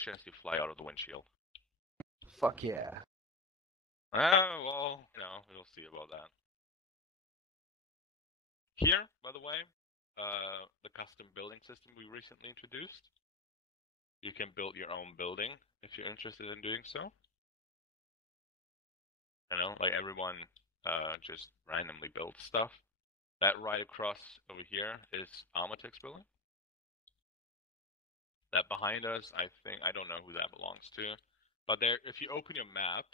chance to fly out of the windshield. Fuck yeah. Well, we'll see about that. Here, by the way, the custom building system we recently introduced. You can build your own building if you're interested in doing so. Like everyone just randomly builds stuff. That right across over here is Armatech's building. That behind us, I don't know who that belongs to. But there, if you open your map,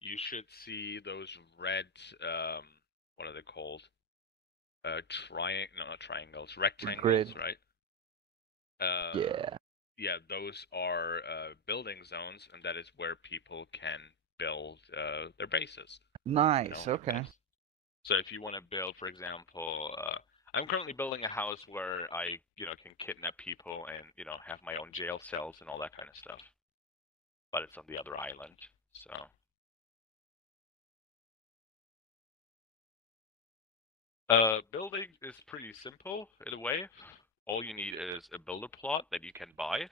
you should see those red, what are they called? Not triangles, rectangles, Grid. right? Yeah. Yeah, those are building zones, and that is where people can build their bases. Nice. Okay. So if you want to build, for example, I'm currently building a house where I, can kidnap people and, have my own jail cells and all that kind of stuff. But it's on the other island, so. Building is pretty simple in a way. All you need is a builder plot that you can buy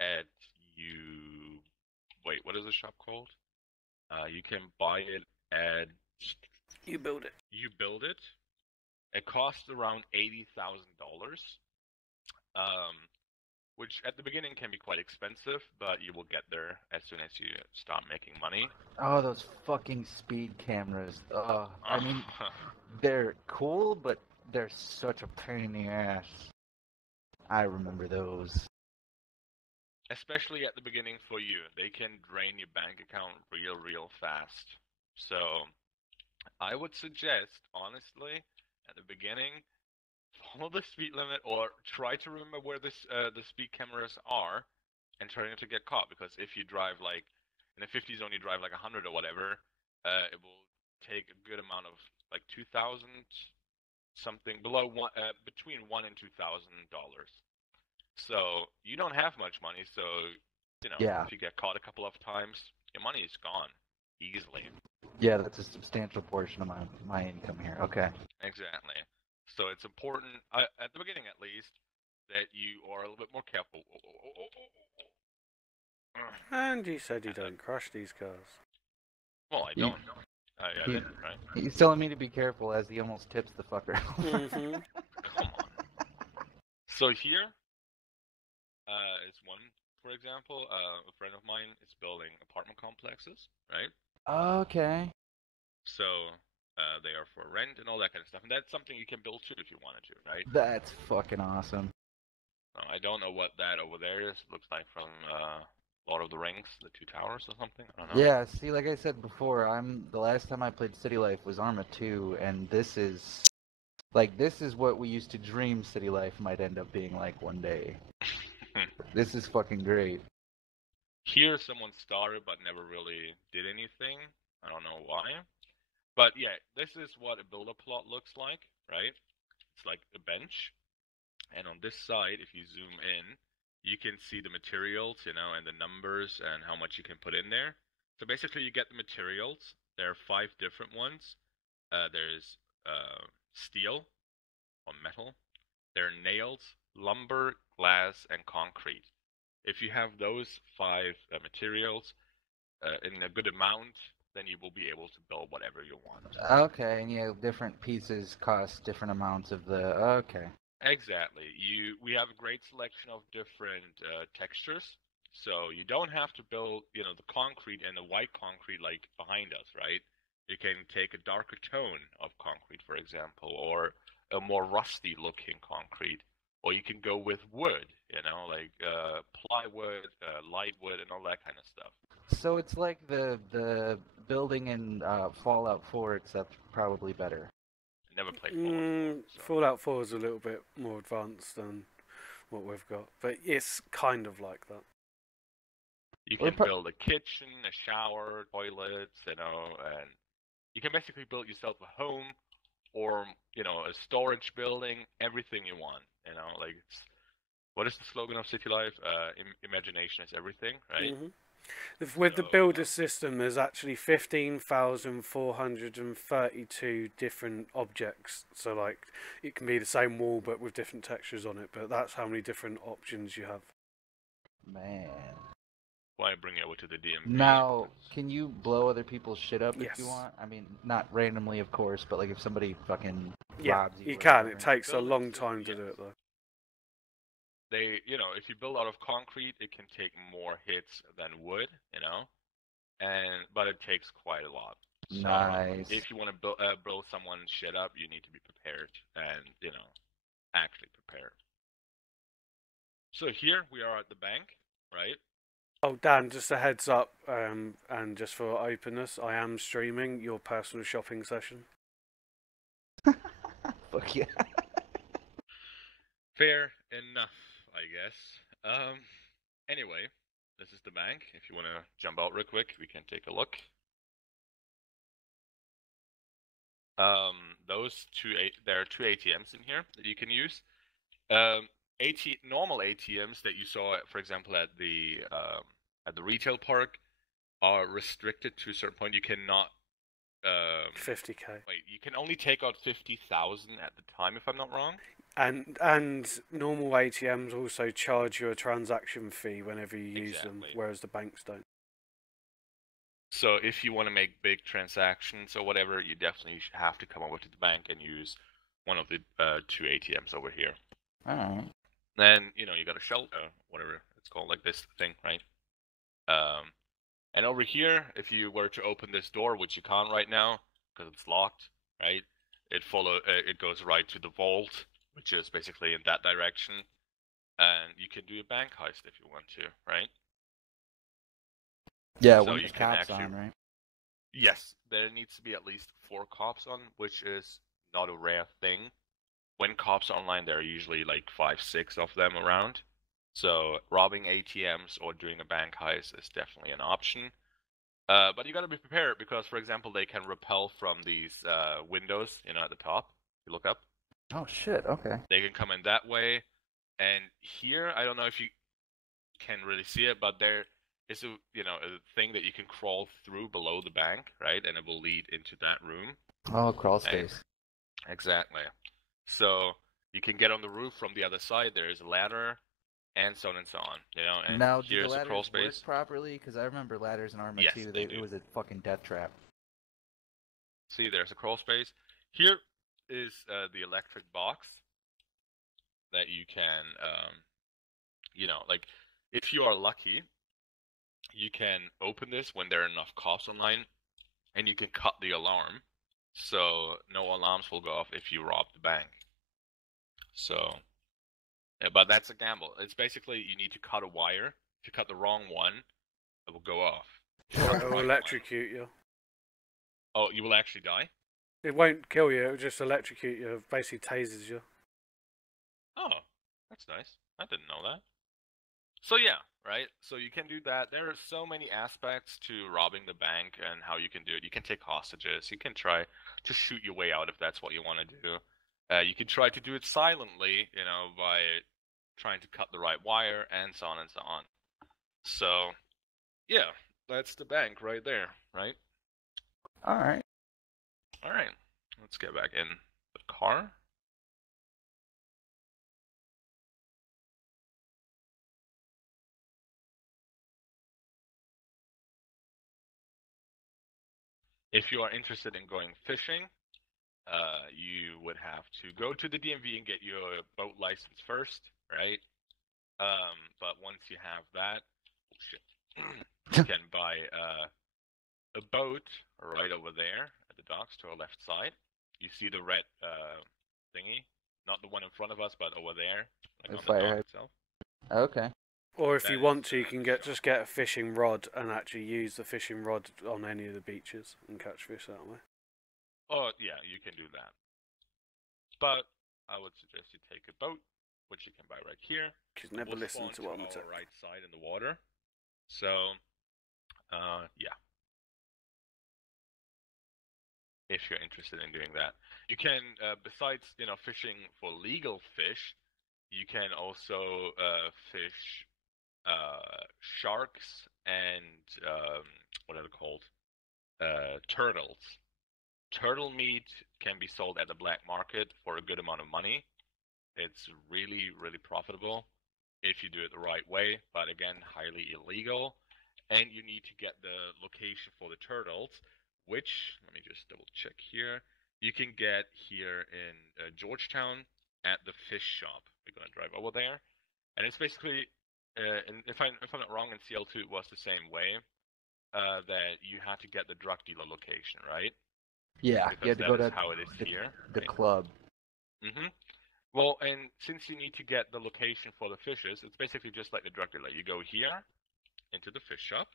at wait, what is the shop called? You can buy it at You build it. You build it. It costs around $80,000. Which at the beginning can be quite expensive, but you will get there as soon as you start making money. Oh, those fucking speed cameras. I mean, they're cool, but they're such a pain in the ass. I remember those. Especially at the beginning for you. They can drain your bank account real fast. So I would suggest, honestly, at the beginning, follow the speed limit or try to remember where the speed cameras are and try not to get caught. Because if you drive like in the 50 zone, you drive like 100 or whatever, it will take a good amount of like 2,000 something below between $1,000 and $2,000. So you don't have much money. So Yeah. if you get caught a couple of times, your money is gone easily. Yeah, that's a substantial portion of my income here. Okay. Exactly. So it's important, at the beginning at least, that you are a little bit more careful. And you said you don't crush these cars. Well, I don't. I didn't, right? He's telling me to be careful as he almost tips the fucker. Mm-hmm. Come on. So here is one, for example, a friend of mine is building apartment complexes, right? Okay. So they are for rent and all that kind of stuff. And that's something you can build too if you wanted to, right? That's fucking awesome. I don't know what that over there is. Looks like from Lord of the Rings, the Two Towers or something. I don't know. Yeah, see, like I said before, the last time I played City Life was Arma 2, and this is what we used to dream City Life might end up being like one day. This is fucking great. Here, someone started but never really did anything. I don't know why. But yeah, this is what a builder plot looks like, right? It's like a bench. And on this side, if you zoom in, you can see the materials, and the numbers and how much you can put in there. So basically, you get the materials. There are 5 different ones. There's steel or metal. There are nails, lumber, glass, and concrete. If you have those 5 materials in a good amount, then you will be able to build whatever you want. Okay, and yeah, different pieces cost different amounts of the. Okay. Exactly. We have a great selection of different textures, so you don't have to build, the concrete and the white concrete like behind us, right? You can take a darker tone of concrete, for example, or a more rusty looking concrete, or you can go with wood, like plywood, light wood, and all that kind of stuff. So it's like the building in Fallout 4, except probably better. Never played Fallout 4. So. Fallout 4 is a little bit more advanced than what we've got, but it's kind of like that. You can build a kitchen, a shower, toilets, and you can basically build yourself a home or, a storage building, everything you want, like, what is the slogan of City Life? Imagination is everything, right? Mm-hmm. With the builder system, there's actually 15,432 different objects. So, like, it can be the same wall but with different textures on it. But that's how many different options you have. Man. Why bring it over to the DMV? Now, can you blow other people's shit up if Yes. you want? I mean, not randomly, of course, but like if somebody fucking Yeah, robs you. you or can. whatever. It takes a Buildings long do, time to yes. do it though. They, if you build out of concrete, it can take more hits than wood, but it takes quite a lot. So Nice. if you want to blow someone's shit up, you need to be prepared and, actually prepared. So here we are at the bank, right? Oh, Dan, just a heads up, and just for openness, I am streaming your personal shopping session. Fuck yeah. Fair enough, I guess. Anyway, this is the bank. If you want to jump out real quick, we can take a look. There are two ATMs in here that you can use. Normal ATMs that you saw, for example, at the retail park, are restricted to a certain point. You cannot. 50k. Wait, you can only take out 50,000 at the time, if I'm not wrong. And normal ATMs also charge you a transaction fee whenever you use them, Exactly. whereas the banks don't. So if you want to make big transactions or whatever, you definitely have to come over to the bank and use one of the two ATMs over here. Alright. Then, you got a shelter, whatever it's called, like this thing, right? And over here, if you were to open this door, which you can't right now because it's locked, right? It goes right to the vault, which is basically in that direction, and you can do a bank heist if you want to, right? Yeah, So when you the can cops actually- on, right? Yes, there needs to be at least 4 cops on, which is not a rare thing. When cops are online, there are usually like 5, 6 of them around. So robbing ATMs or doing a bank heist is definitely an option. But you gotta be prepared because, for example, they can rappel from these windows, at the top. You look up. Oh shit, okay. They can come in that way. And here, I don't know if you can really see it, but there is a thing that you can crawl through below the bank, right? And it will lead into that room. Oh, crawl space. Exactly. So you can get on the roof from the other side. There is a ladder, and so on and so on. And Now, do the here's a crawl ladders work space. properly? Because I remember ladders in Arma Yes, 2, they it do. was a fucking death trap. See, there's a crawl space. Here is the electric box that you can, like, if you are lucky, you can open this when there are enough cops online, and you can cut the alarm, so no alarms will go off if you rob the bank. So, but that's a gamble. It's basically you need to cut a wire. If you cut the wrong one, it will go off. Or it will electrocute you. Oh, you will actually die? It won't kill you, it will just electrocute you. It basically tases you. Oh, that's nice. I didn't know that. So yeah, right? So you can do that. There are so many aspects to robbing the bank and how you can do it. You can take hostages. You can try to shoot your way out if that's what you want to do. You can try to do it silently, by trying to cut the right wire and so on and so on. So, yeah, that's the bank right there, right? Alright. All right, let's get back in the car. If you are interested in going fishing, you would have to go to the DMV and get your boat license first, right? But once you have that, you can buy a boat right over there at the docks to our left side. You see the red thingy, not the one in front of us, but over there, like The on the dock firehead. itself. Okay. Or if That you is, want to, you can just get a fishing rod and actually use the fishing rod on any of the beaches and catch fish that way. Oh, yeah, you can do that. But I would suggest you take a boat, which you can buy right here. Because never We'll listen spawn to what I'm our saying. right side in the water. So, yeah. If you're interested in doing that, you can, besides fishing for legal fish, you can also fish sharks and what are they called? Turtles. Turtle meat can be sold at the black market for a good amount of money. It's really, really profitable. if you do it the right way, but again, highly illegal. And you need to get the location for the turtles, which, let me just double check here, you can get here in Georgetown at the fish shop. We're going to drive over there. And it's basically, and if I'm not wrong, in CL2 it was the same way, that you had to get the drug dealer location, right? Yeah, you Because had to that go is to how it is here. the Right? club. Mm-hmm. Well, and since you need to get the location for the fishes, it's basically just like the drug dealer. You go here into the fish shop.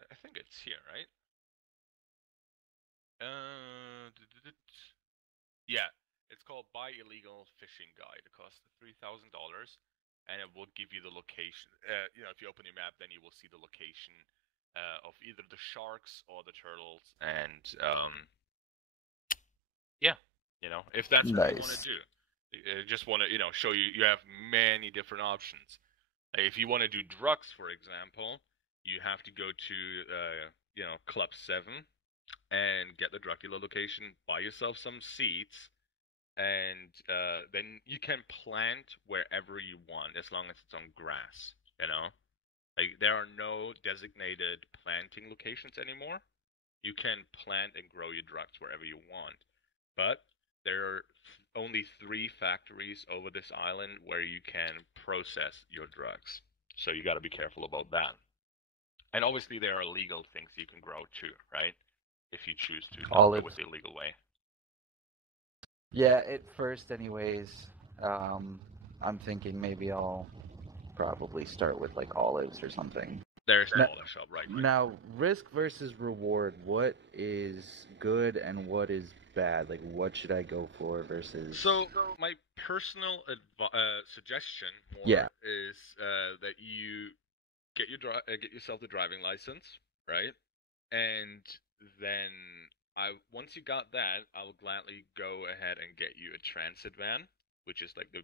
I think it's here, right? Yeah, it's called Buy Illegal Fishing Guide. It costs $3,000, and it will give you the location. If you open your map, then you will see the location of either the sharks or the turtles, and yeah, if that's what you want to Nice. do. Just want to, show you have many different options. If you want to do drugs, for example, you have to go to, Club 7 and get the drug dealer location, buy yourself some seeds, and then you can plant wherever you want as long as it's on grass, you know? Like, there are no designated planting locations anymore. You can plant and grow your drugs wherever you want. But there are only 3 factories over this island where you can process your drugs. So you got to be careful about that. And obviously there are legal things you can grow too, right? If you choose to not go Olives. with the illegal way. Yeah, at first, anyways. I'm thinking maybe I'll probably start with like olives or something. There's the Now, olive shop right here. now, risk versus reward. What is good and what is bad? Like, what should I go for versus? So my personal suggestion more Yeah. is that you get yourself the driving license, right? And then once you got that, I will gladly go ahead and get you a transit van, which is like the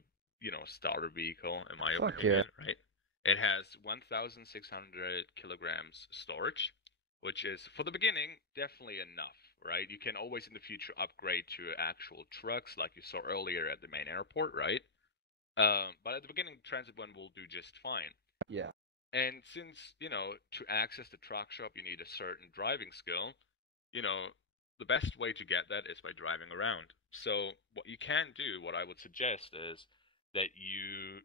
starter vehicle in my Fuck opinion, right? It has 1,600 kilograms storage, which is for the beginning definitely enough, right? You can always in the future upgrade to actual trucks, like you saw earlier at the main airport, right? But at the beginning, transit one will do just fine. Yeah. And since, to access the truck shop, you need a certain driving skill, the best way to get that is by driving around. So what you can do, what I would suggest is that you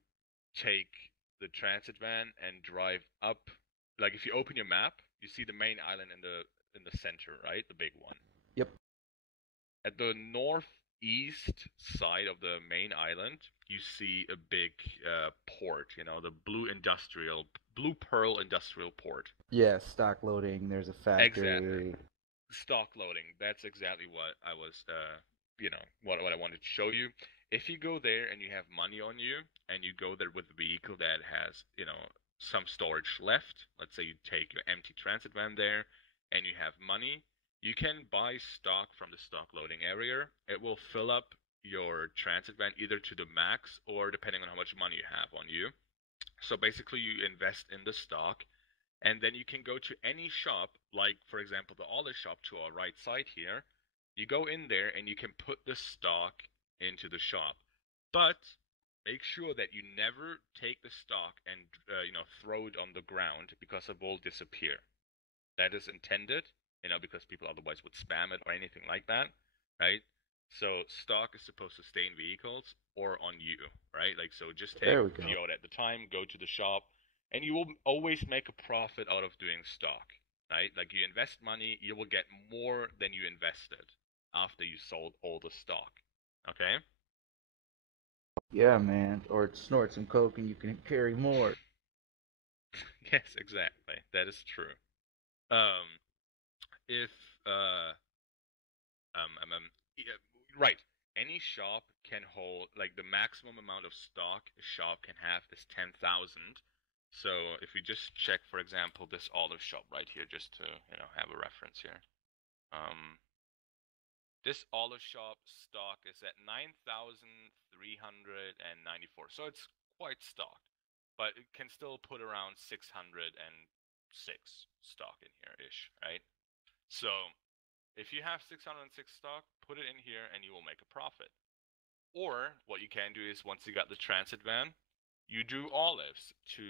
take the transit van and drive up. Like if you open your map, you see the main island in the center, right? The big one. Yep. At the northeast side of the main island, you see a big port, the Blue Pearl Industrial Port. Yeah, stock loading. There's a factory. Exactly. Stock loading. That's exactly what I was, what I wanted to show you. If you go there and you have money on you, and you go there with a vehicle that has, some storage left, let's say you take your empty transit van there, and you have money, you can buy stock from the stock loading area. It will fill up your transit van either to the max or depending on how much money you have on you. So basically, you invest in the stock, and then you can go to any shop, like for example the olive shop to our right side here. You go in there and you can put the stock into the shop, but make sure that you never take the stock and throw it on the ground because it will disappear. That is intended, because people otherwise would spam it or anything like that, right? So stock is supposed to stay in vehicles or on you, right? Like, so just take There we go. PO at the time, go to the shop, and you will always make a profit out of doing stock, right? Like you invest money, you will get more than you invested after you sold all the stock, okay? Yeah, man. Or snort some coke and you can carry more. Yes, exactly. That is true. Um, if yeah, right. Any shop can hold, like, the maximum amount of stock a shop can have is 10,000. So if we just check, for example, this olive shop right here, just to have a reference here. This olive shop stock is at 9,394. So it's quite stocked, but it can still put around 606 stock in here ish, right? So if you have 606 stock, put it in here and you will make a profit. Or what you can do is once you got the transit van, you do olives to,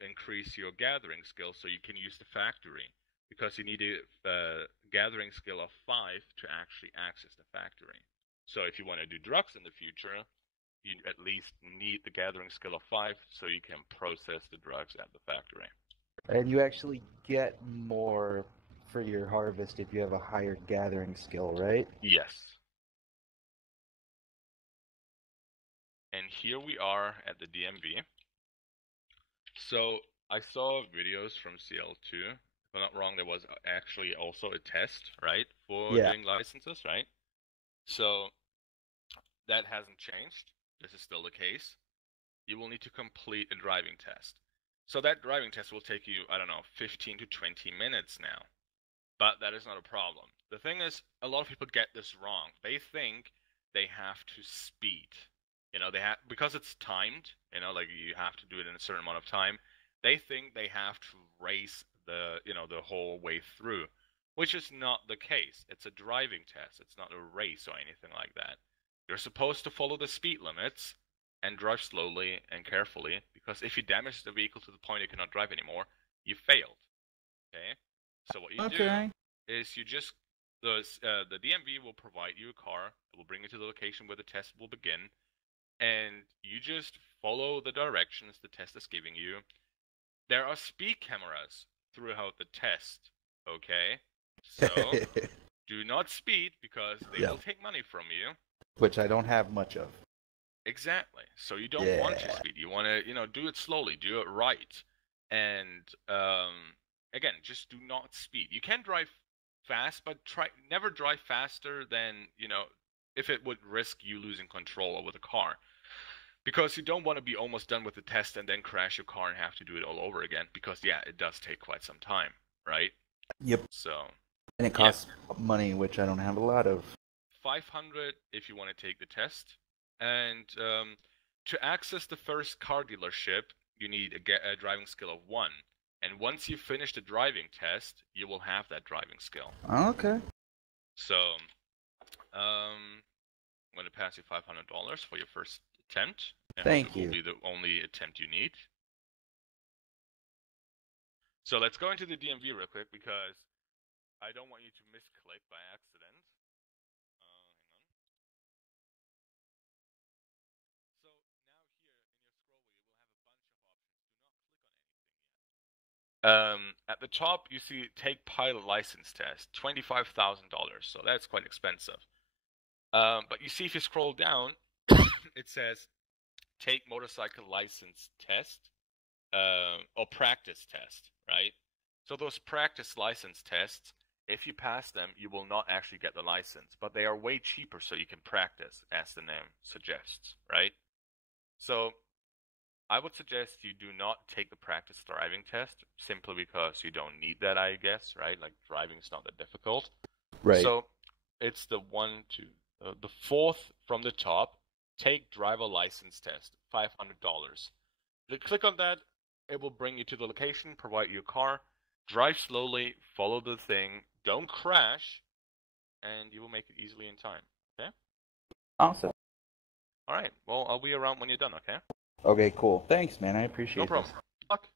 increase your gathering skill so you can use the factory. Because you need a gathering skill of 5 to actually access the factory. So if you want to do drugs in the future, you at least need the gathering skill of 5 so you can process the drugs at the factory. And you actually get more for your harvest if you have a higher gathering skill, right? Yes. And here we are at the DMV. So I saw videos from CL2. If I'm not wrong, there was actually also a test, right, for Yeah. doing licenses, right? So that hasn't changed. This is still the case. You will need to complete a driving test. So that driving test will take you, I don't know, 15 to 20 minutes now. But that is not a problem. The thing is, a lot of people get this wrong. They think they have to speed. They have, because it's timed, like you have to do it in a certain amount of time. They think they have to race the whole way through, which is not the case. It's a driving test. It's not a race or anything like that. You're supposed to follow the speed limits and drive slowly and carefully, because if you damage the vehicle to the point you cannot drive anymore, you failed. Okay? So what you do is you just the DMV will provide you a car. It will bring you to the location where the test will begin, and you just follow the directions the test is giving you. There are speed cameras throughout the test. Okay, so do not speed because they will take money from you. Which I don't have much of. Exactly. So you don't want to speed. You want to, do it slowly, do it right, and again, just do not speed. You can drive fast, but never drive faster than, if it would risk you losing control over the car. Because you don't want to be almost done with the test and then crash your car and have to do it all over again. Because, yeah, it does take quite some time, right? Yep. So. And it costs money, which I don't have a lot of. 500 if you want to take the test. And to access the first car dealership, you need a driving skill of 1. And once you finish the driving test, you will have that driving skill. Okay. So, I'm going to pass you $500 for your first attempt. Thank you. It will be the only attempt you need. So let's go into the DMV real quick because I don't want you to misclick by accident. At the top, you see take pilot license test, $25,000. So that's quite expensive. But you see, if you scroll down, it says take motorcycle license test or practice test, right? So those practice license tests, if you pass them, you will not actually get the license, but they are way cheaper, so you can practice, as the name suggests, right? So I would suggest you do not take the practice driving test simply because you don't need that, I guess, right? Like driving is not that difficult. Right. So it's the fourth from the top. Take driver license test, $500. You click on that. It will bring you to the location, provide you a car, drive slowly, follow the thing, don't crash, and you will make it easily in time. Okay? Awesome. All right. Well, I'll be around when you're done. Okay? Okay, cool. Thanks, man. I appreciate it. No problem. This. Good luck.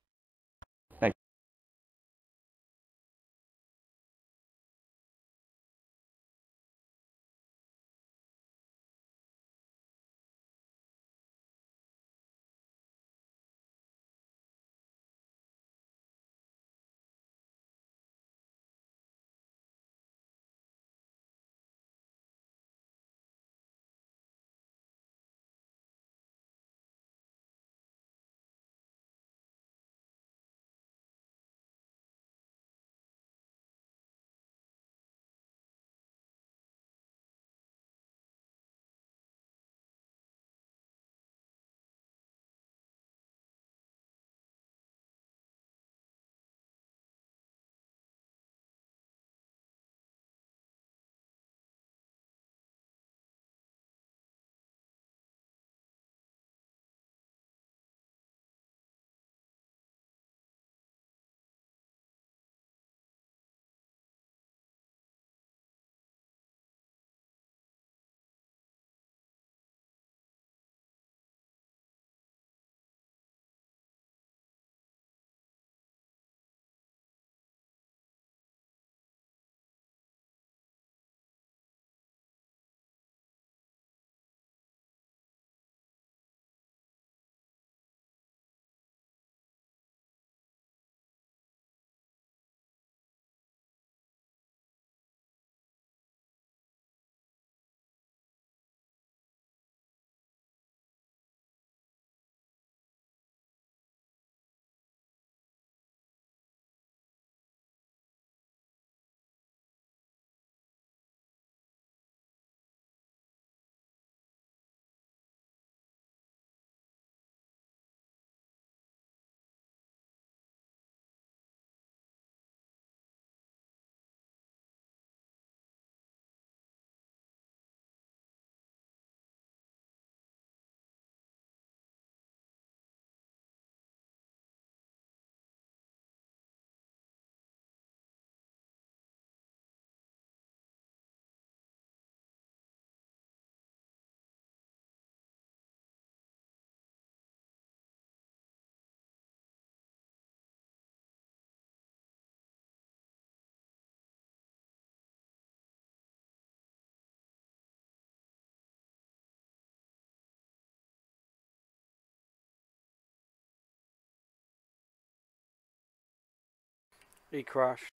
He crashed.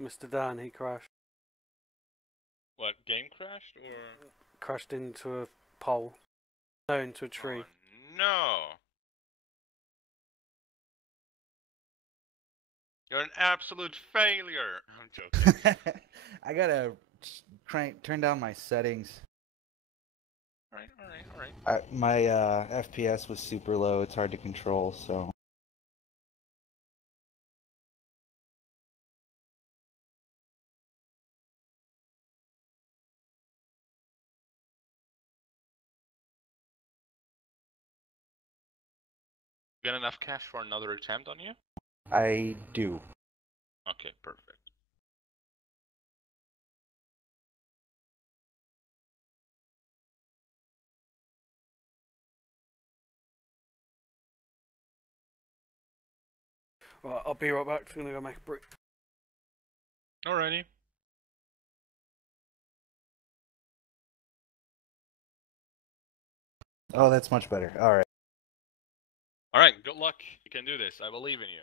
Mr. Dan, he crashed. What, game crashed or? Crashed into a pole. No, into a tree. Oh, no. You're an absolute failure. I'm joking. I gotta turn down my settings. Alright, alright, alright. My FPS was super low. It's hard to control, so. Got enough cash for another attempt on you? I do. Okay, perfect. Right, I'll be right back. I'm gonna go make a break. Alrighty. Oh, that's much better. All right. Alright, good luck. You can do this. I believe in you.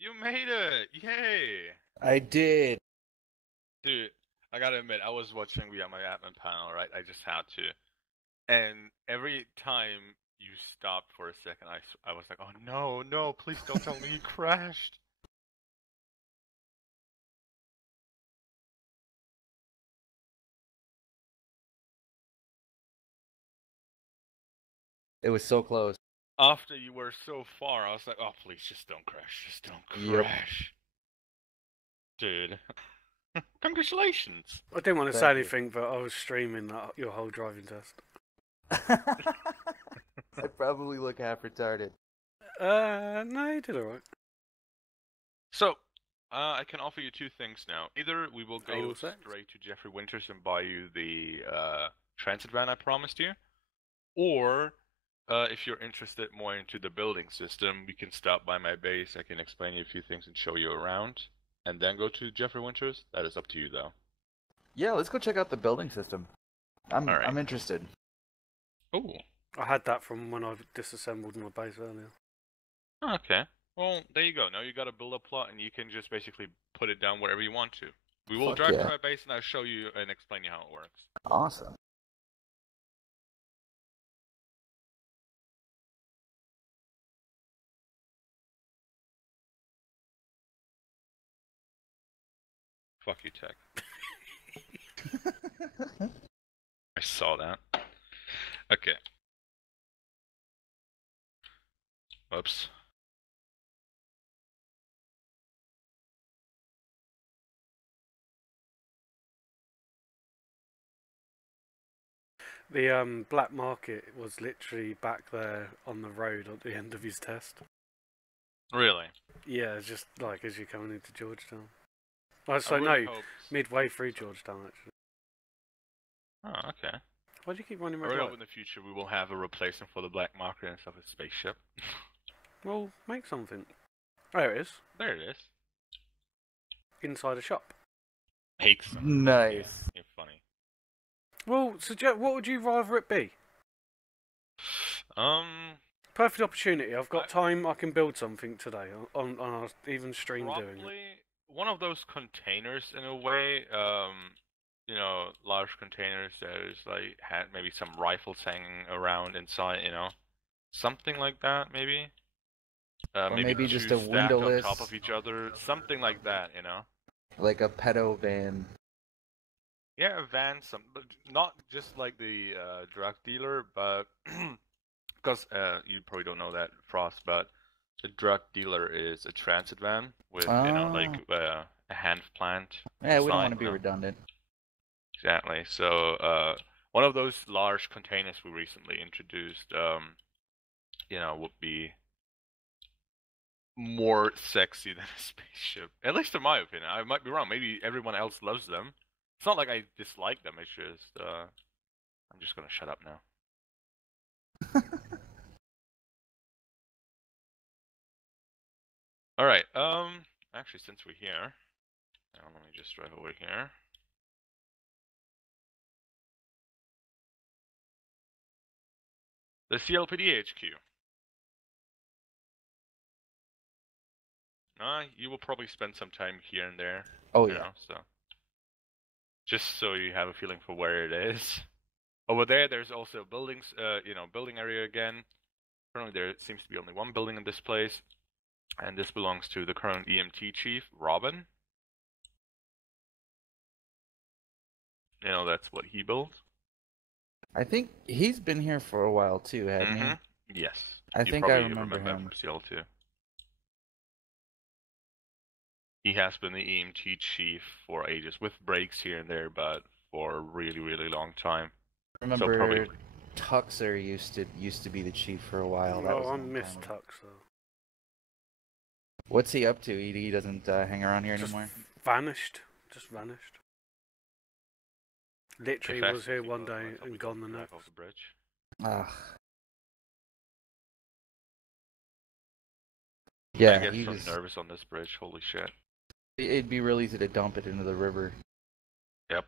You made it! Yay! I did. Dude, I gotta admit, I was watching via my admin panel, right? I just had to. And every time you stopped for a second, I was like, oh no, no, please don't tell me you crashed. It was so close. After you were so far, I was like, oh, please, just don't crash. Just don't Yep. crash. Dude. Congratulations. I didn't want to say Thank you. anything, but I was streaming your whole driving test. I probably look half retarded. No, you did alright. So, I can offer you two things now. Either we will go Anal sex? straight to Jeffrey Winters and buy you the transit van I promised you, or if you're interested more into the building system, we can stop by my base. I can explain you a few things and show you around, and then go to Jeffrey Winters. That is up to you, though. Yeah, let's go check out the building system. I'm All right. I'm interested. Oh, I had that from when I disassembled my base earlier. okay. Well, there you go. Now you got a build-up plot, and you can just basically put it down wherever you want to. We will Fuck drive yeah. to my base, and I'll show you and explain you how it works. Awesome. Fuck you, Tech. I saw that. Okay. Whoops. The black market was literally back there on the road at the end of his test. Really? Yeah, it's just like as you're coming into Georgetown. Oh, so I really no, hoped... midway through Georgetown actually. Oh, okay. Why do you keep running I red really light? hope in the future we will have a replacement for the black market and stuff, a spaceship. Well, make something. There it is. There it is. Inside a shop. Make some. Nice. You're funny. Well, what would you rather it be? Perfect opportunity. I've got time. I can build something today on our even stream doing it. Probably one of those containers in a way. You know, large containers. There's like had maybe some rifles hanging around inside. You know, something like that maybe. Or maybe two just a stacked windowless- on top of each other. Something like that. You know. Like a pedo van. Yeah, a van, but not just like the drug dealer, but because you probably don't know that, Frost, but the drug dealer is a transit van with like a hand plant. Yeah, we don't inside, want to be you know? redundant. Exactly. So one of those large containers we recently introduced, would be more sexy than a spaceship. At least in my opinion. I might be wrong. Maybe everyone else loves them. It's not like I dislike them, it's just, I'm just gonna shut up now. Alright, actually, since we're here, let me just drive over here. The CLPD HQ. You will probably spend some time here and there. Oh you yeah. know, so. Just so you have a feeling for where it is. Over there's also buildings, building area again. Currently, there seems to be only one building in this place, and this belongs to the current EMT chief, Robin. You know, that's what he built. I think he's been here for a while too, hasn't he? Yes. I You think I probably remember him. from CL2. He has been the EMT chief for ages, with breaks here and there, but for a really, really long time. I remember probably... Tuxer used to be the chief for a while. That was a I long miss time ago. Tux though. What's he up to? He doesn't hang around here Just anymore? vanished. Just vanished. Literally Just was here asking one people day myself and we gone the can drive next. off the bridge. Ugh. I Yeah, get he so was. nervous on this bridge, holy shit. It'd be real easy to dump it into the river. Yep.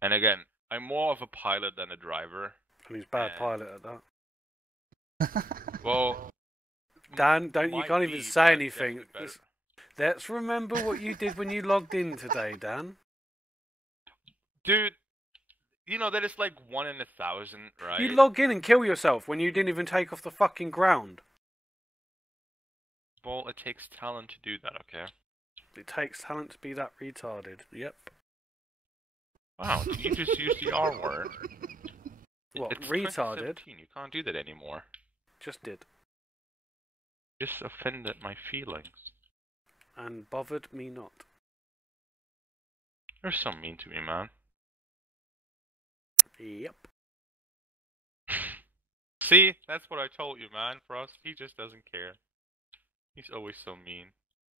And again, I'm more of a pilot than a driver. And he's bad And- pilot at that. Well, Dan, you might can't even be, say but anything. definitely better. Let's remember what you did when you logged in today, Dan. Dude, you know that is like 1 in 1,000, right? You log in and kill yourself when you didn't even take off the fucking ground. Well, it takes talent to do that, okay? It takes talent to be that retarded. Yep. Wow, did you just use the R word? What, It's retarded? 2017, you can't do that anymore. Just did. Just offended my feelings. And bothered me not. You're so mean to me, man. Yep. See? That's what I told you, man. Frost, he just doesn't care. He's always so mean.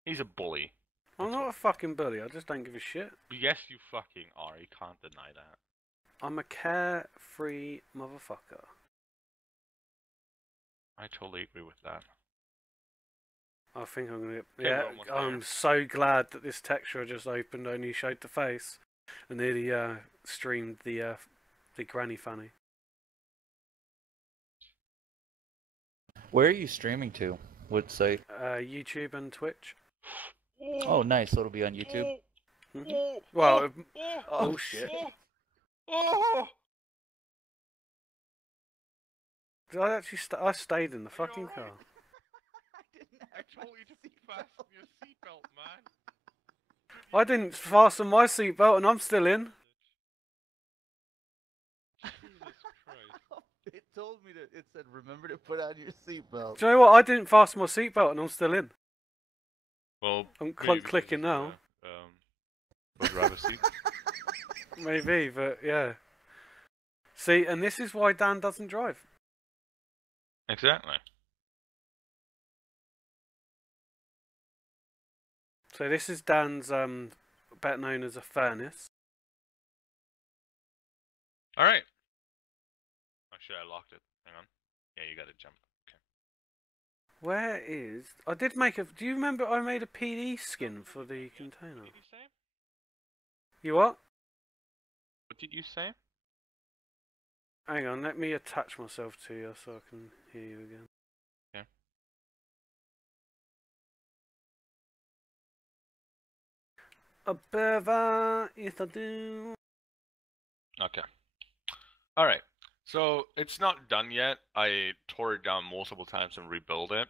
He's a bully. I'm not a fucking bully, I just don't give a shit. Yes, you fucking are. You can't deny that. I'm a carefree motherfucker. I totally agree with that. I think I'm gonna. Okay, Yeah, we're almost I'm there. so glad that this texture I just opened only showed the face, and nearly streamed the granny fanny. Where are you streaming to? What site? YouTube and Twitch. Oh, nice. So it'll be on YouTube. Mhm. Well, oh shit! Did I actually? I stayed in the fucking car. I didn't actually fasten your seatbelt, man. I didn't fasten my seatbelt, and I'm still in. Jesus Christ. It told me to. It said, "Remember to put on your seatbelt." Do you know what? I didn't fasten my seatbelt, and I'm still in. Well, I'm maybe we clicking should, now. Would rather see. Maybe, but yeah. See, and this is why Dan doesn't drive. Exactly. So this is Dan's better known as a furnace. All right. Oh shit! I locked it. Hang on. Yeah, you gotta jump. Okay. Where is? I did make a. Do you remember I made a PD skin for the container? What did you say? You what? What did you say? Hang on, let me attach myself to you so I can hear you again. Okay. A beaver, if I do. Okay. All right. So it's not done yet. I tore it down multiple times and rebuilt it.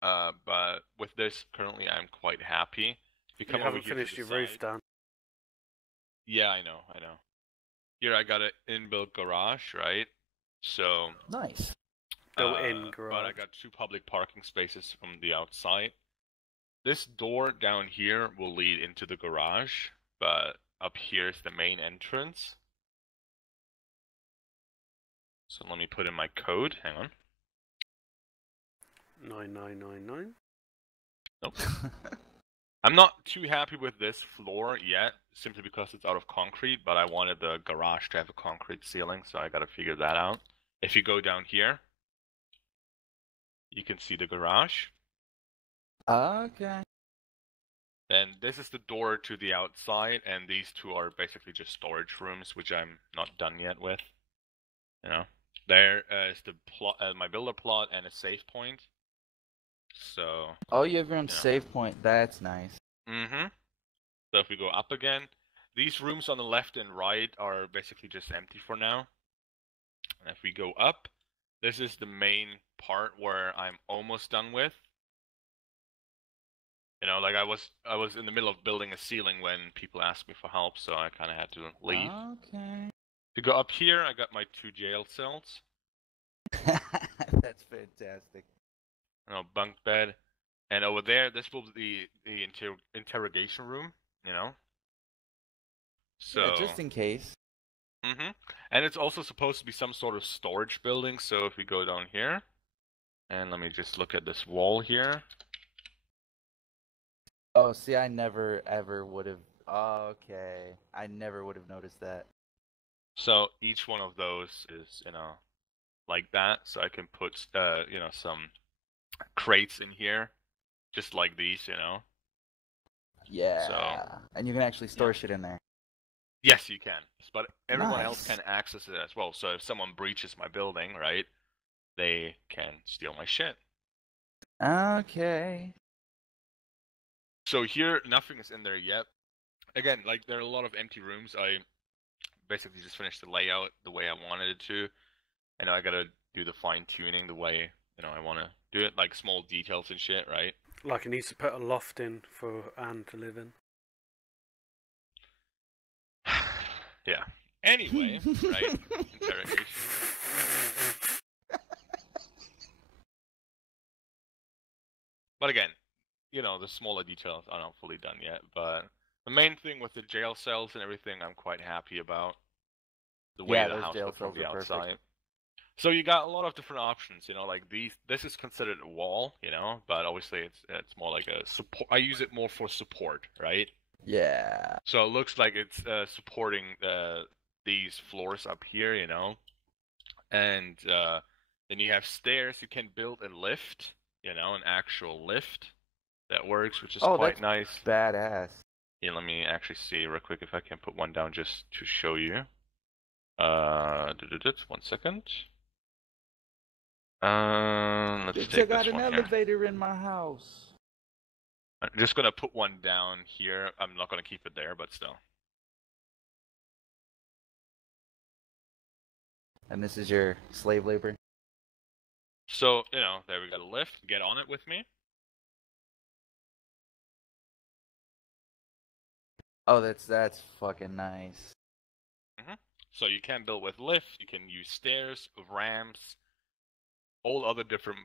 But with this, currently, I'm quite happy. If you come You over haven't here to finished the your side- roof, Dan. Yeah, I know. Here I got an inbuilt garage, right? So Nice. Built-in but garage. I got 2 public parking spaces from the outside. This door down here will lead into the garage, but up here is the main entrance. So let me put in my code. Hang on. 9999. Nope. I'm not too happy with this floor yet, simply because it's out of concrete, but I wanted the garage to have a concrete ceiling, so I gotta figure that out. If you go down here, you can see the garage. Okay. And this is the door to the outside, and these 2 are basically just storage rooms, which I'm not done yet with. You know, there is the plot, my builder plot, and a save point. So. Oh, you have your own Yeah. save point. That's nice. Mm-hmm. So if we go up again, these rooms on the left and right are basically just empty for now. And if we go up, this is the main part where I'm almost done with. You know, like I was in the middle of building a ceiling when people asked me for help, so I kind of had to leave. Okay. To go up here, I got my 2 jail cells. That's fantastic. You know, bunk bed. And over there, this will be the interrogation room, you know? So, Yeah, just in case. mm-hmm. And it's also supposed to be some sort of storage building, so if we go down here, and let me just look at this wall here. Oh, see, I never ever would have. Okay, I never would have noticed that. So each one of those is, you know, like that, so I can put, you know, some crates in here, just like these, you know? Yeah. And you can actually store shit in there. Yes, you can, but everyone else Nice. can access it as well. So if someone breaches my building, right, they can steal my shit. Okay. So here, nothing is in there yet. Again, like there are a lot of empty rooms. I basically just finished the layout the way I wanted it to, and now I gotta do the fine tuning the way I want to do it, like small details and shit, right? Like he needs to put a loft in for Anne to live in. Yeah. Anyway, right? Interrogation. But again, the smaller details are not fully done yet. But the main thing with the jail cells and everything, I'm quite happy about. The way the those house jail looks from cells the are perfect. outside. So you got a lot of different options, like this is considered a wall, but obviously it's more like a support. I use it more for support, right? Yeah. So it looks like it's supporting these floors up here, and then you have stairs. You can build a lift, an actual lift that works, which is quite nice. Badass. Yeah, let me actually see real quick if I can put one down just to show you. 1 second. Let's take I got this an one elevator in my house. I'm just gonna put one down here. I'm not gonna keep it there, but still. And this is your slave labor? So, there we got a lift. Get on it with me. Oh, that's fucking nice. So you can build with lift. You can use stairs, ramps, all other different,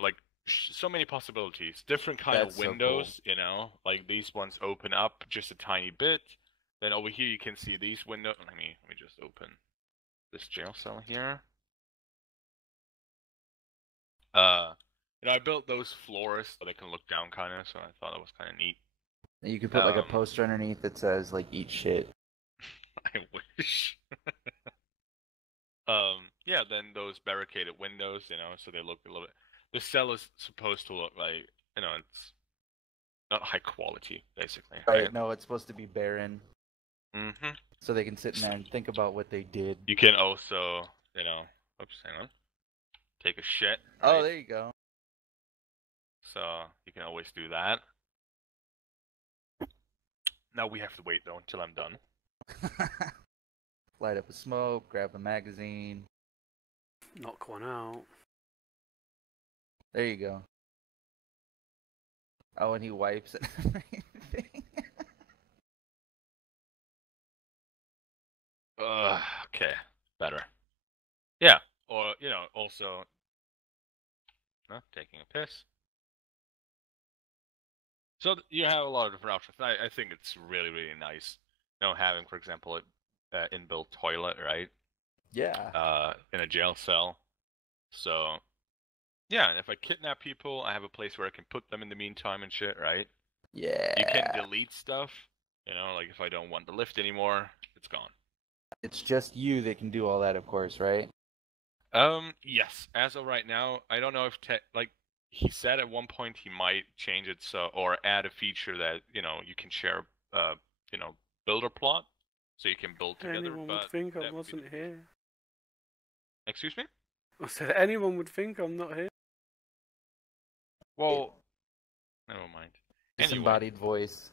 like so many possibilities. Different kind of windows, so cool. Like these ones open up just a tiny bit. Then over here you can see these windows. Let me just open this jail cell here. I built those floors so they can look down kind of, so I thought that was kind of neat. You could put like a poster underneath that says like "Eat shit." I wish. Yeah, then those barricaded windows, so they look a little bit. The cell is supposed to look like, it's not high quality, basically. Right? No, it's supposed to be barren. Mm-hmm. So they can sit in there and think about what they did. You can also, oops, hang on. Take a shit. Right? Oh, there you go. So you can always do that. Now we have to wait though until I'm done. Light up a smoke, grab a magazine. Knock one out. There you go. Oh, and he wipes and everything. Okay, better. Yeah, or also, taking a piss. So you have a lot of different options. I think it's really, really nice. Having, for example, an inbuilt toilet, right? Yeah. In a jail cell. So, yeah, and if I kidnap people, I have a place where I can put them in the meantime and shit, right? Yeah. You can delete stuff. Like if I don't want the lift anymore, it's gone. It's just you that can do all that, of course, right? Yes. As of right now, I don't know if he said at one point he might change it or add a feature that you can share builder plot so you can build together. Anyone would think I wasn't here. Excuse me? I said anyone would think I'm not here. Well, never mind. Disembodied voice.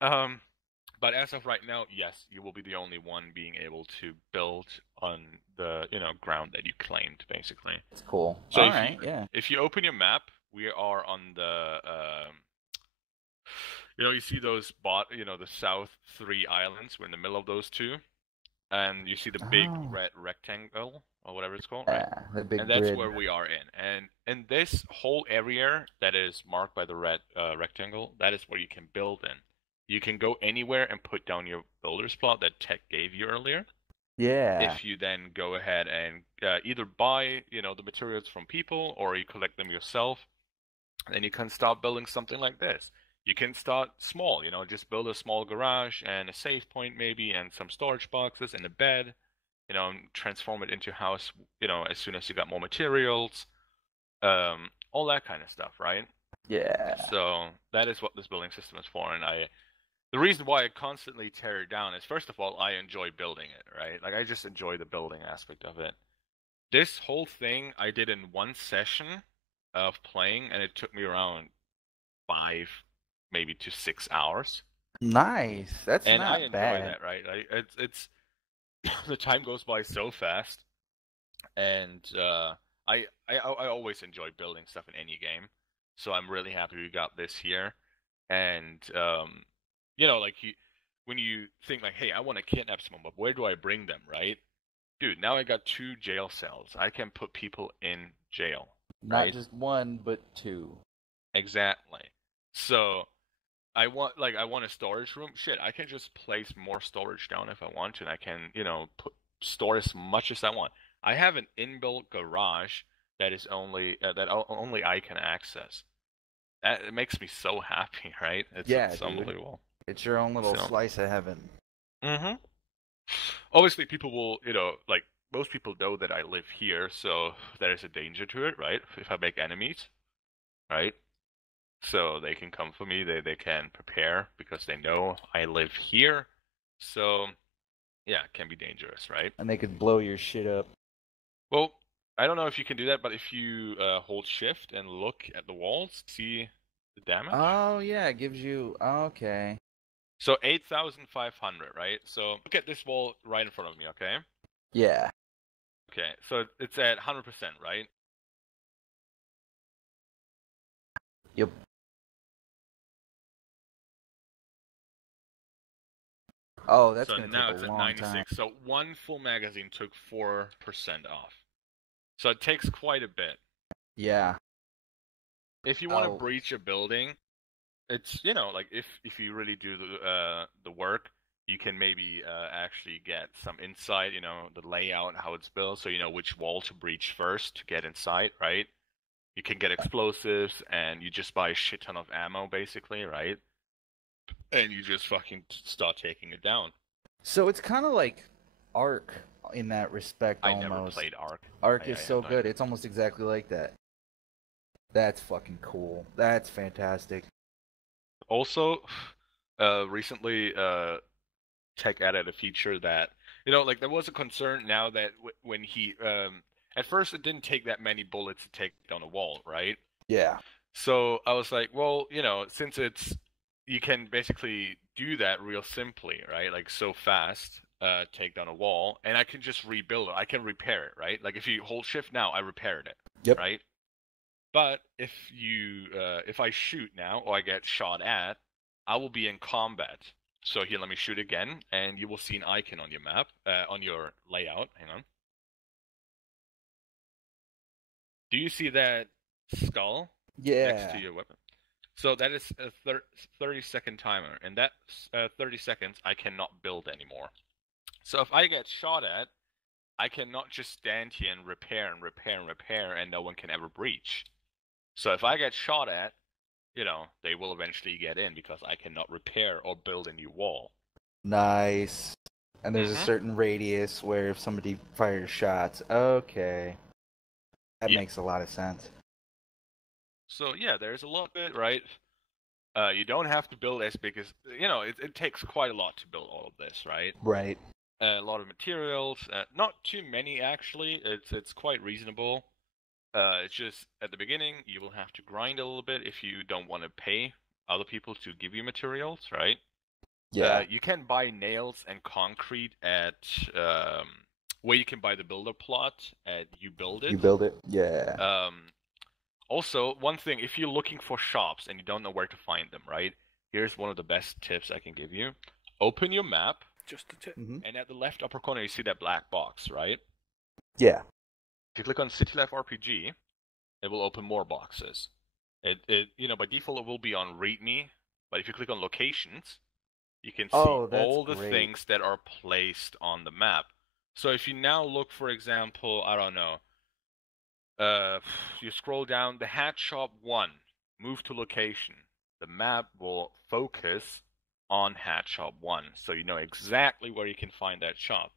But as of right now, yes, you will be the only one being able to build on the ground that you claimed, basically. It's cool. So all right, yeah. If you open your map, we are on the you see those the south 3 islands. We're in the middle of those 2, and you see the big red rectangle or whatever it's called, right? The big and that's grid. where we are in. And in this whole area that is marked by the red rectangle, that is where you can build in. You can go anywhere and put down your builder's plot that Tech gave you earlier. Yeah. If you then go ahead and either buy, the materials from people, or you collect them yourself, then you can start building something like this. You can start small, just build a small garage and a save point maybe, and some storage boxes and a bed, and transform it into a house, as soon as you got more materials, all that kind of stuff, right? Yeah. So that is what this building system is for, and the reason why I constantly tear it down is, first of all, I enjoy building it, right? Like, I just enjoy the building aspect of it. This whole thing I did in one session of playing, and it took me around 5, maybe to 6 hours. Nice. That's And I not enjoy bad. that, right? It's the time goes by so fast, and I always enjoy building stuff in any game, so I'm really happy we got this here. And like when you think like, hey, I want to kidnap someone, but where do I bring them, right? Dude, now I got 2 jail cells. I can put people in jail, Not right? just one, but 2. Exactly. So I want a storage room. Shit, I can just place more storage down if I want to, and I can, store as much as I want. I have an inbuilt garage that is only I can access. That it makes me so happy, right? Yeah, It's dude. unbelievable. It's your own little So, slice of heaven. hmm Obviously, people will, like most people know that I live here, so there is a danger to it, right? If I make enemies, right? So they can come for me. They can prepare because they know I live here. So yeah, it can be dangerous, right? And they could blow your shit up. Well, I don't know if you can do that, but if you hold shift and look at the walls, see the damage. Oh, yeah, it gives you... Okay. So 8,500, right? So look at this wall right in front of me, okay? Yeah. Okay, so it's at 100%, right? Yep. Oh, that's So going to now take it's a at long 96. time. So one full magazine took 4% off. So it takes quite a bit. Yeah. If you want to Oh. breach a building, it's like if you really do the work, you can maybe actually get some insight, the layout, how it's built, so you know which wall to breach first to get inside, right? You can get explosives, and you just buy a shit ton of ammo, basically, right? And you just fucking start taking it down. So it's kind of like Ark in that respect, I almost. never played Ark. Ark I is so have good. It's almost exactly like that. That's fucking cool. That's fantastic. Also, recently, Tech added a feature that like there was a concern now that when he at first it didn't take that many bullets to take down a wall, right? Yeah. So I was like, well, since you can basically do that real simply, right? Like so fast, take down a wall, and I can just rebuild it. I can repair it, right? Like if you hold shift now, I repaired it, Yep. right? But if I shoot now or I get shot at, I will be in combat. So here, let me shoot again, and you will see an icon on your map, on your layout. Hang on. Do you see that skull next to Yeah. your weapon? So that is a 30-second timer, and that 30 seconds I cannot build anymore. So if I get shot at, I cannot just stand here and repair and repair and repair, and no one can ever breach. So if I get shot at, they will eventually get in because I cannot repair or build a new wall. Nice. And there's a Mhm. certain radius where if somebody fires shots, okay. That Yeah. makes a lot of sense. So yeah, there's a lot of it, right? You don't have to build as big as it takes quite a lot to build all of this, right? Right. A lot of materials, not too many actually. It's quite reasonable. It's just at the beginning you will have to grind a little bit if you don't want to pay other people to give you materials, right? Yeah. You can buy nails and concrete at where you can buy the builder plot at You Build It. You build it? Yeah. Also, one thing, if you're looking for shops and you don't know where to find them, right? Here's one of the best tips I can give you. Open your map, Just a tip. and at the left upper corner you see that black box, right? Yeah. If you click on City Life RPG, it will open more boxes. It by default it will be on README, but if you click on locations, you can see all the things that are placed on the map. So if you now look, for example, I don't know, you scroll down the hat shop 1, move to location. The map will focus on hat shop 1, so you know exactly where you can find that shop.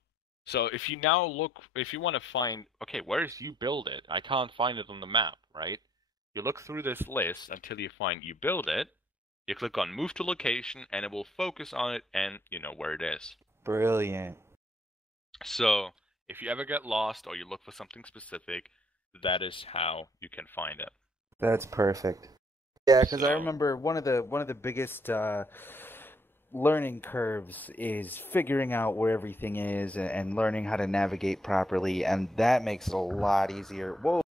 So if you want to find, okay, where is You Build It? I can't find it on the map, right? You look through this list until you find You Build It. You click on Move to Location, and it will focus on it, and you know where it is. Brilliant. So if you ever get lost or you look for something specific, that is how you can find it. That's perfect. Yeah, because I So remember one of the biggest learning curves is figuring out where everything is and learning how to navigate properly, and that makes it a lot easier. Whoa.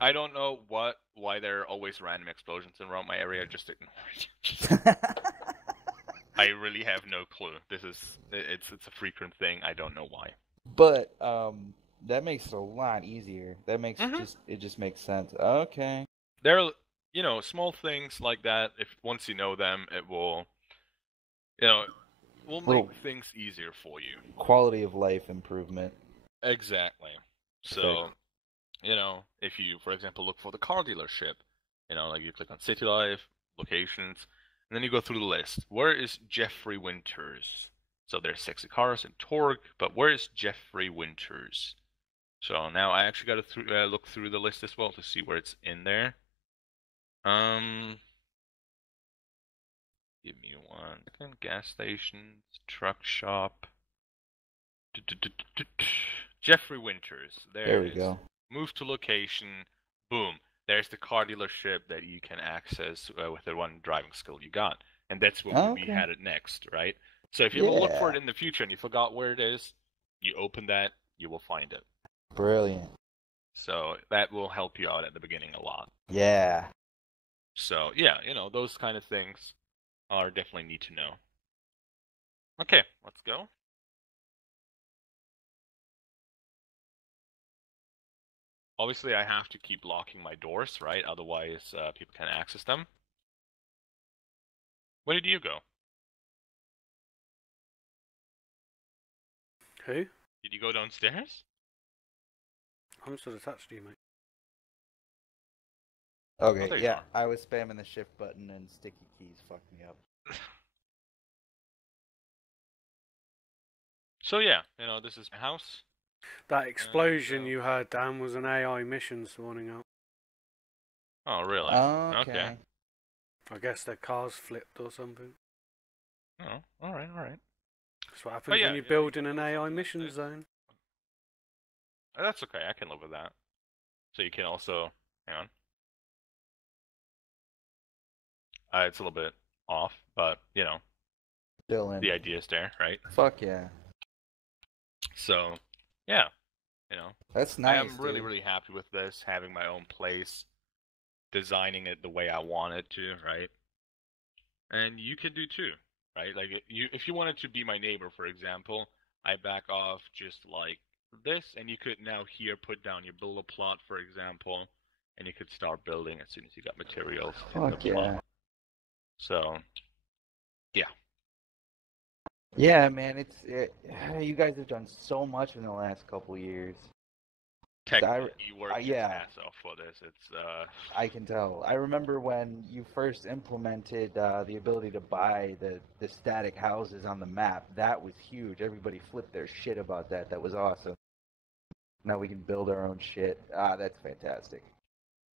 I don't know why there are always random explosions around my area. Just ignore it. I really have no clue. It's a frequent thing. I don't know why. But that makes it a lot easier. That makes Mhm. it just makes sense. Okay. There are, small things like that. If once you know them, it will make Little things easier for you. quality of life improvement. Exactly. So, if you, for example, look for the car dealership, like you click on City Life, locations, and then you go through the list. Where is Jeffrey Winters? So there's sexy cars and Torque, but where is Jeffrey Winters? So now I actually got to look through the list as well to see where it's in there. Give me 1 second. Gas stations, truck shop. Jeffrey Winters. There There it we is. go. Move to location. Boom. There's the car dealership that you can access with the one driving skill you got. And that's what we Okay. had it next, right? So if you ever look for Yeah. it in the future and you forgot where it is, you open that, you will find it. Brilliant. So that will help you out at the beginning a lot. Yeah. So yeah, those kind of things are definitely need to know. Okay, let's go. Obviously, I have to keep locking my doors, right? Otherwise, people can access them. Where did you go? Who? Did you go downstairs? I'm still attached to you, mate. Oh, Okay. there you Yeah. are. I was spamming the shift button and sticky keys fucked me up. So yeah, this is my house. That explosion And, you heard, Dan, was an AI mission spawning up. Oh, really? Okay. Okay. I guess their cars flipped or something. Oh, all right, all right. That's what happens But yeah, when you you build can in an do AI something like mission this. zone. That's okay. I can live with that. So you can also, hang on. It's a little bit off, but Still in. the idea is there, right? Fuck yeah. So, yeah, That's I nice, am really, dude. really happy with this, having my own place, designing it the way I want it to, right? And you can do too, right? Like if you wanted to be my neighbor, for example, I back off just like this, and you could now here put down your builder plot, for example, and you could start building as soon as you got materials in the Fuck yeah. plot. So, yeah. Yeah, man. You guys have done so much in the last couple years. Technically, you worked your yeah. ass off for this. It's I can tell. I remember when you first implemented the ability to buy the static houses on the map. That was huge. Everybody flipped their shit about that. That was awesome. Now we can build our own shit. Ah, that's fantastic.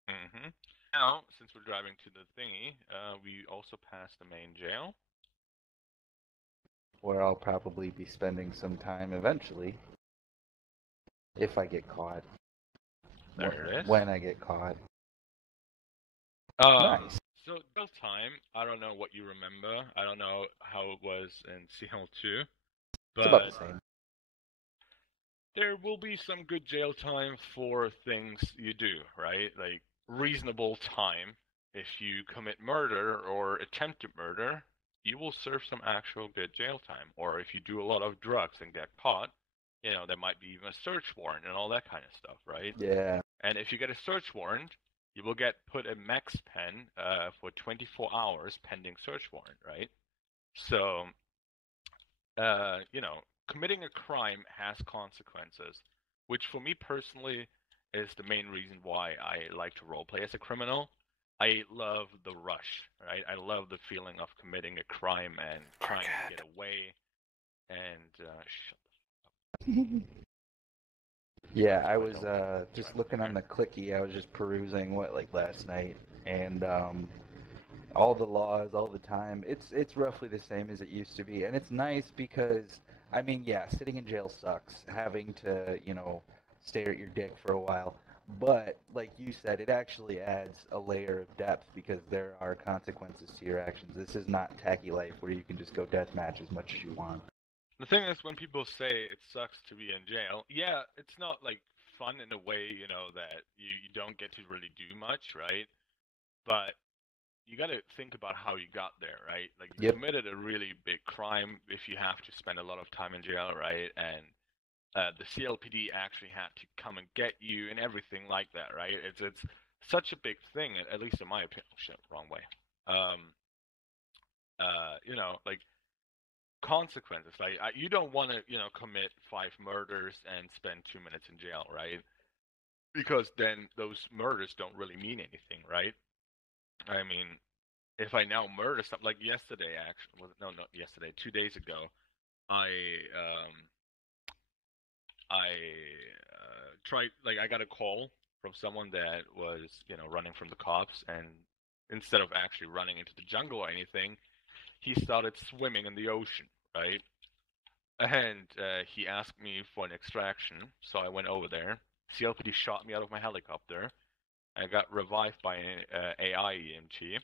Mm-hmm. Now, since we're driving to the thingy, we also passed the main jail. Where I'll probably be spending some time eventually. If I get caught. There it is. When I get caught. Nice. So jail time, I don't know what you remember. I don't know how it was in CL2, It's about the but same. there will be some good jail time for things you do, right? Like reasonable time. If you commit murder or attempted murder, you will serve some actual good jail time. Or if you do a lot of drugs and get caught, there might be even a search warrant and all that kind of stuff, right? Yeah. And if you get a search warrant, you will get put in max pen for 24 hours pending search warrant, right? So, committing a crime has consequences, which for me personally is the main reason why I like to roleplay as a criminal. I love the rush, right? I love the feeling of committing a crime and trying to get away. And Yeah, I was just looking on the clicky. I was just perusing last night, and all the laws, all the time. It's roughly the same as it used to be, and it's nice because I mean, yeah, sitting in jail sucks. Having to stare at your dick for a while, But like you said, it actually adds a layer of depth because there are consequences to your actions. This is not Tacky Life where you can just go deathmatch as much as you want. The thing is, when people say it sucks to be in jail, yeah, it's not like fun in a way, that you don't get to really do much, right? But you got to think about how you got there, right? Like you Yep. committed a really big crime if you have to spend a lot of time in jail, right? And the CLPD actually had to come and get you and everything like that, right? It's such a big thing, at least in my opinion. Oh, shit, wrong way. Like consequences. Like you don't want to, commit 5 murders and spend 2 minutes in jail, right? Because then those murders don't really mean anything, right? I mean, if I now murder something, like yesterday, actually, no, not yesterday, 2 days ago, I um, I tried, like, I got a call from someone that was, running from the cops, and instead of actually running into the jungle or anything, he started swimming in the ocean, right? And he asked me for an extraction, so I went over there. CLPD shot me out of my helicopter. I got revived by an AI EMT,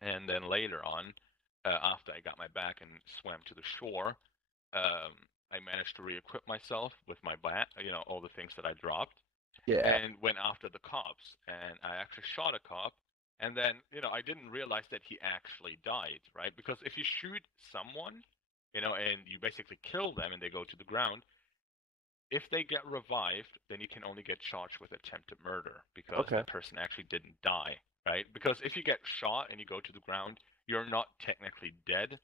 and then later on, after I got my back and swam to the shore, um, I managed to re-equip myself with my bat, all the things that I dropped, Yeah. and went after the cops. And I actually shot a cop, and then I didn't realize that he actually died, right? Because if you shoot someone, and you basically kill them and they go to the ground, if they get revived, then you can only get charged with attempted murder because Okay. that person actually didn't die, right? Because if you get shot and you go to the ground, you're not technically dead,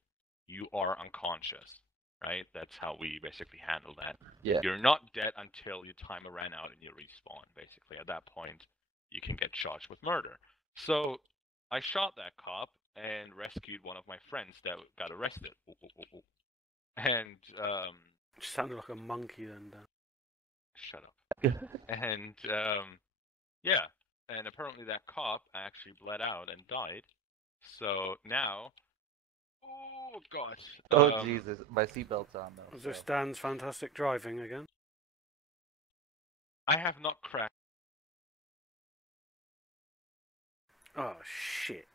you are unconscious, right? That's how we basically handle that. Yeah. You're not dead until your timer ran out and you respawn, basically. At that point, you can get charged with murder. So I shot that cop and rescued one of my friends that got arrested. And Sounded like a monkey then, Dan. shut up. And yeah, and apparently that cop actually bled out and died. So now, oh god, Oh Jesus, my seatbelt's on though. Was So. this Dan's fantastic driving again? I have not crashed. Oh shit.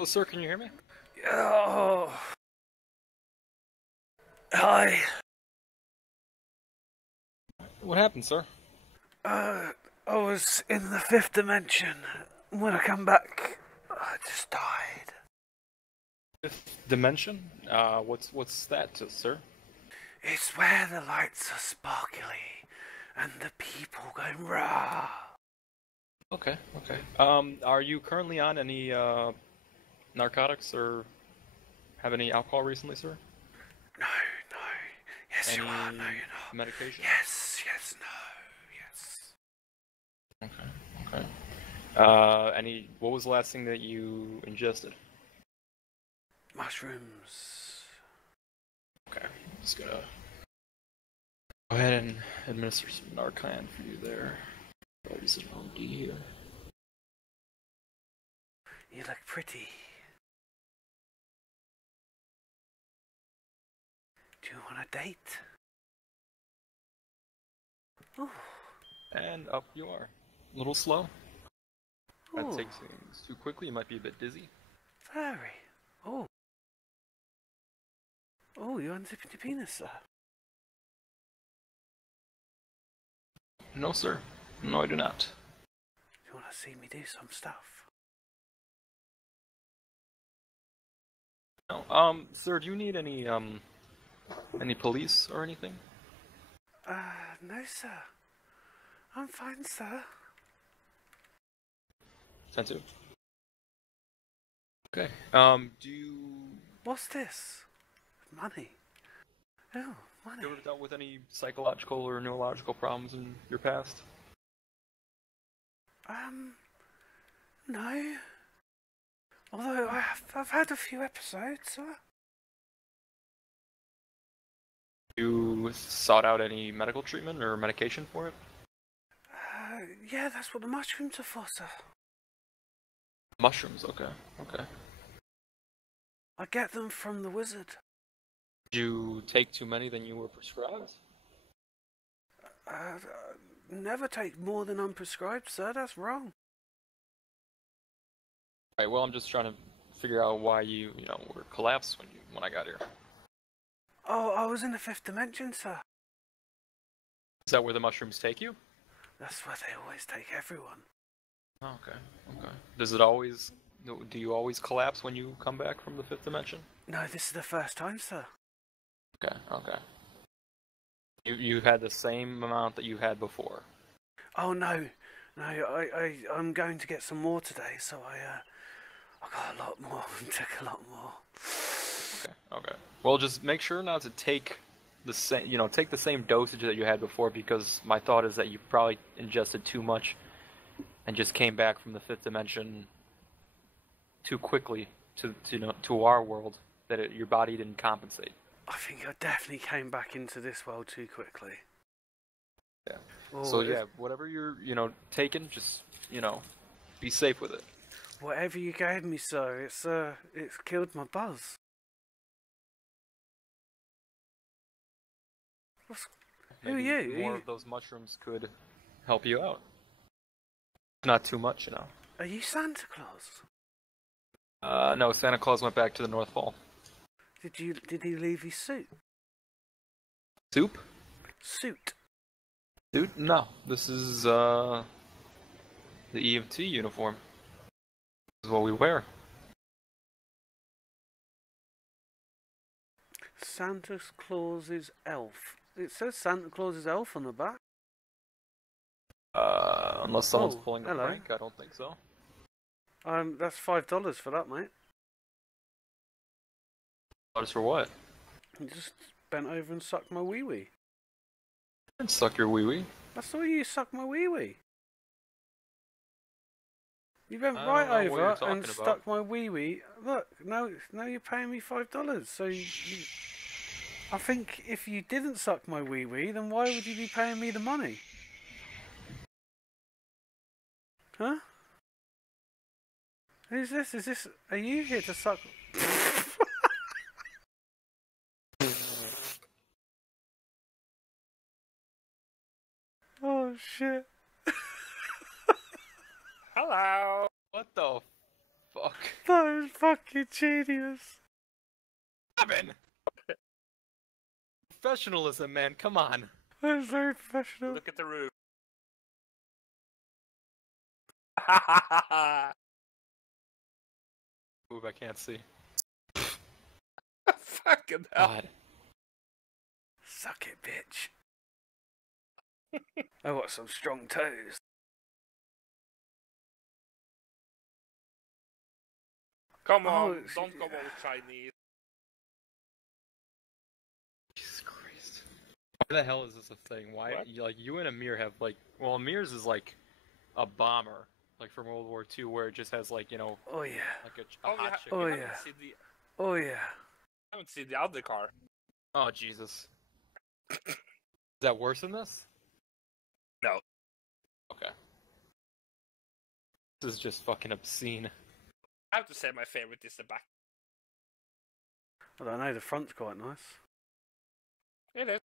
Oh, sir, can you hear me? Oh. Hi. What happened, sir? I was in the fifth dimension. When I come back, I just died. Fifth dimension? What's that, sir? It's where the lights are sparkly and the people going rah. Okay. Are you currently on any narcotics or have any alcohol recently, sir? No. Yes, you Any are. No, you're not. medication? Yes, no, yes. Okay. What was the last thing that you ingested? Mushrooms. Okay. Just gonna go ahead and administer some Narcan for you there. Use an OD here. You look pretty. Do you want a date? Oh. And up you are. A little slow. That Ooh. takes things too quickly. You might be a bit dizzy. Very. Oh. Oh, you unzipped your penis, sir. No, sir. No, I do not. You want to see me do some stuff? No. Sir, do you need any police or anything? No, sir. I'm fine, sir. 10-2. Okay. Do you What's this? Money. Oh, money. ever dealt with any psychological or neurological problems in your past? No. Although I've had a few episodes, sir. You sought out any medical treatment or medication for it? Yeah, that's what the mushrooms are for, sir. Mushrooms, okay. I get them from the wizard. Did you take too many than you were prescribed? Never take more than I'm prescribed, sir. That's wrong. Alright, well, I'm just trying to figure out why you were collapsed when I got here. Oh, I was in the fifth dimension, sir. Is that where the mushrooms take you? That's where they always take everyone. Oh, okay. Do you always collapse when you come back from the fifth dimension? No, this is the first time, sir. Okay. You had the same amount that you had before. Oh no, I'm going to get some more today, so I got a lot more and took a lot more. Okay. Well, just make sure not to take the same dosage that you had before, because my thought is that you probably ingested too much and just came back from the fifth dimension too quickly to our world that your body didn't compensate. I think I definitely came back into this world too quickly. Yeah. Oh, So yeah, whatever you're taking, just be safe with it. Whatever you gave me, sir, it's killed my buzz. Who are Maybe you? More of those mushrooms could help you out. Not too much, Are you Santa Claus? No, Santa Claus went back to the North Pole. Did he leave his suit? Soup? Suit. Dude, no. This is the EMT uniform. This is what we wear. Santa Claus's elf. It says Santa Claus's elf on the back. Unless someone's Oh, pulling a hello. prank, I don't think so. That's $5 for that, mate. $5 for what? You just bent over and sucked my wee wee. And suck your wee wee. I saw you suck my wee wee. You bent I don't right know what over you're and talking about. stuck my wee wee. Look, now you're paying me $5. So I think if you didn't suck my wee wee, then why would you be paying me the money? Huh? Who's this? Are you here to suck? Oh shit. Hello. What the fuck? No, was fucking genius. Kevin! Professionalism, man, come on. That was very professional. Look at the roof. Move, I can't see. Fucking hell. God. Suck it, bitch. I got some strong toes. Come Oh, on, don't go all Chinese. Jesus Christ. Why the hell is this a thing? Why, What? you and Amir have, like... Well, Amir's is, like, a bomber. Like, from World War II, where it just has, like, you know, Oh yeah. like a Oh, hot yeah. chick. Oh, You yeah. haven't seen the, Oh yeah. haven't seen the other car. Oh, Jesus. Is that worse than this? No. Okay. This is just fucking obscene. I have to say my favorite is the back. I don't know. The front's quite nice. It is.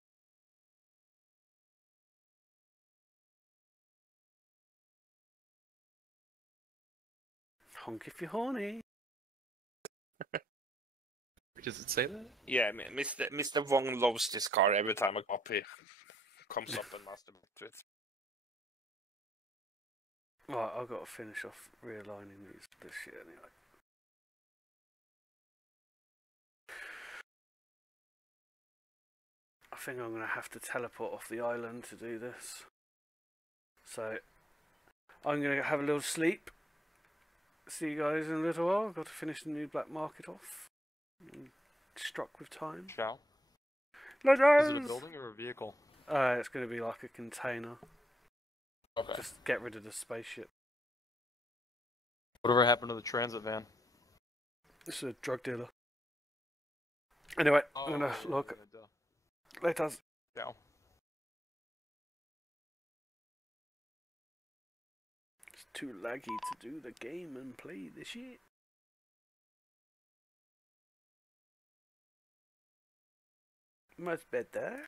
Honk if you're horny. Does it say that? Yeah, Mr. Wong loves this car every time a copy comes up and masturbates to it. Right, I've got to finish off realigning this shit anyway. I think I'm going to have to teleport off the island to do this. So, I'm going to have a little sleep. See you guys in a little while. I've got to finish the new black market off. I'm struck with time. Shall? Legends! Is it a building or a vehicle? It's going to be like a container. Okay. Just get rid of the spaceship. Whatever happened to the transit van? It's a drug dealer. Anyway, I'm going to look. Later. Shall. It's too laggy to do the game and play the shit. Much better.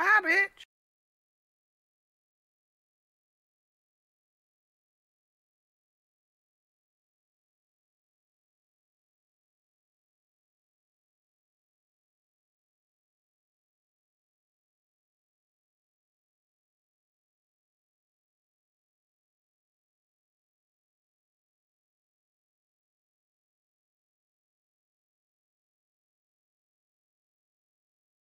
Hi, bitch.